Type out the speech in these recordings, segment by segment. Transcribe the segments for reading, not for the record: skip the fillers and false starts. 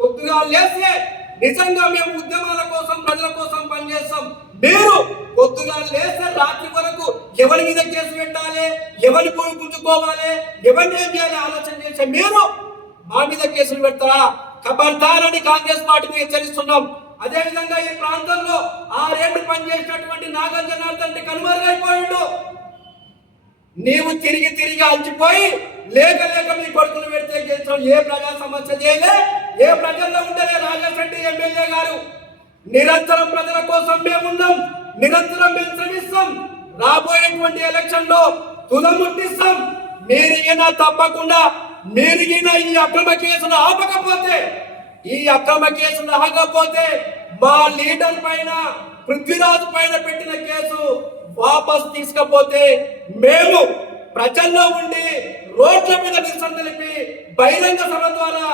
కొద్దిగా లేస్తే నిజంగా మేము ఉద్యమాల కోసం ప్రజల కోసం పనిచేస్తాం. మీరు కొద్దిగా లేస్తే రాత్రి వరకు ఎవరి మీద కేసు పెట్టాలి, ఎవరి గుంజుకోవాలి, ఎవరిని ఏం చేయాలి ఆలోచన చేసే మీరు మా మీద కేసులు పెడతారా? ఖబర్దారని కాంగ్రెస్ పార్టీని హెచ్చరిస్తున్నాం. అదే విధంగా ఈ ప్రాంతంలో 6 ఏళ్లు పనిచేసినటువంటి నాగల్ జనార్దన్ రెడ్డి కనుమరుగైపోయిండు. నీవు తిరిగి తిరిగి అలసిపోయి లేక లేక మీ కొడుకులు పెడితే గెలిచాం. ఏ ప్రజా సమస్య చేయలే, ఏ ప్రజల్లో ఉండలే. రాజేష్ రెడ్డి ఎమ్మెల్యే గారు నిరంతరం ప్రజల కోసం మేమున్నాం, నిరంతరం మేము శ్రమిస్తాం. రాబోయేటువంటి ఎలక్షన్ లో తుదముట్టిస్తాం. మీరు తప్పకుండా మీరు ఈ అక్రమ కేసును ఆపకపోతే, ఈ అక్రమ కేసును ఆగకపోతే మా లీడర్ పైన పృథ్వీరాజు పైన పెట్టిన కేసు వాపస్ తీసుకపోతే మేము ప్రజల్లో ఉండి రోడ్ల మీద నిరసన తెలిపి బహిరంగ సభ ద్వారా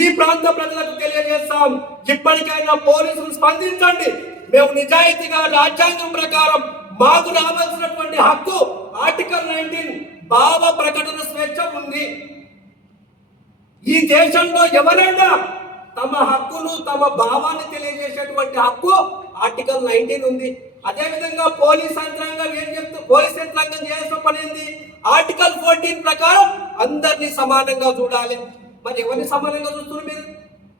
ఈ ప్రాంత ప్రజలకు తెలియజేస్తాం. ఇప్పటికైనా పోలీసులు స్పందించండి. మేము నిజాయితీగా రాజ్యాంగం ప్రకారం మాకు రావాల్సినటువంటి హక్కు ఆర్టికల్ 19 భావ ప్రకటన స్వేచ్ఛ ఉంది. ఈ దేశంలో ఎవరైనా తమ హక్కును తమ భావాన్ని తెలియజేసేటువంటి హక్కు ఆర్టికల్ 19 ఉంది. అదే విధంగా పోలీస్ యంత్రాంగం ఏం చెప్తూ పోలీస్ యంత్రాంగం చేయాల్సిన పని ఏంది? ఆర్టికల్ 14 ప్రకారం అందరినీ సమానంగా చూడాలి. మరి ఎవరిని సమానంగా చూస్తున్నారు మీరు?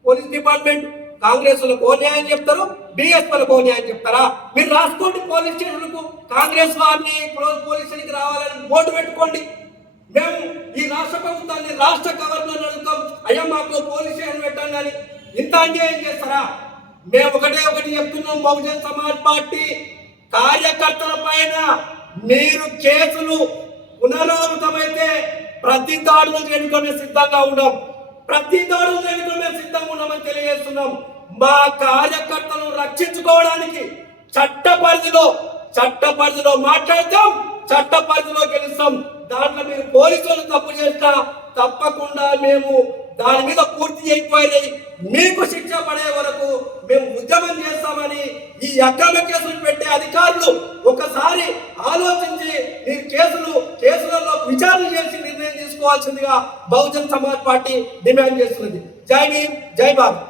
పోలీస్ డిపార్ట్మెంట్ కాంగ్రెస్ వాళ్ళకు ఓ న్యాయం చెప్తారు, బిఎస్ వాళ్ళకు ఓ న్యాయం చెప్తారా? మీరు రాసుకోండి, పోలీస్ స్టేషన్లకు కాంగ్రెస్ వారిని పోలీస్ స్టేషన్కి రావాలని బోర్డు పెట్టుకోండి. మేము ఈ రాష్ట్ర ప్రభుత్వాన్ని రాష్ట్ర గవర్నర్ అడుగుతాం, అయ్యా మాకు పోలీస్ స్టేషన్ పెట్టండి అని. ఇంత అన్యాయం చేస్తారా? మేము ఒకటి చెప్తున్నాం, బహుజన్ సమాజ్ పార్టీ కార్యకర్తల పైన మీరు కేసులు పునరావృతమైతే ప్రతి దాడులు చేయడానికి సిద్ధంగా ఉన్నాం, ప్రతి దాడులు చేయడానికి సిద్ధంగా ఉన్నామని తెలియజేస్తున్నాం. మా కార్యకర్తలను రక్షించుకోవడానికి చట్ట పరిధిలో మాట్లాడతాం, చట్ట పరిధిలో గెలుస్తాం. దాంట్లో మీరు పోలీసులు తప్పు చేసినా తప్పకుండా మేము దాని మీద పూర్తి చేయకపోయి మీకు శిక్ష పడే వరకు మేము ఉద్యమం చేస్తామని ఈ అక్రమ కేసులు పెట్టే అధికారులు ఒకసారి ఆలోచించి మీరు కేసులలో విచారణ చేసి నిర్ణయం తీసుకోవాల్సిందిగా బహుజన్ సమాజ్ పార్టీ డిమాండ్ చేస్తున్నది. జై భీమ్, జై భారత్.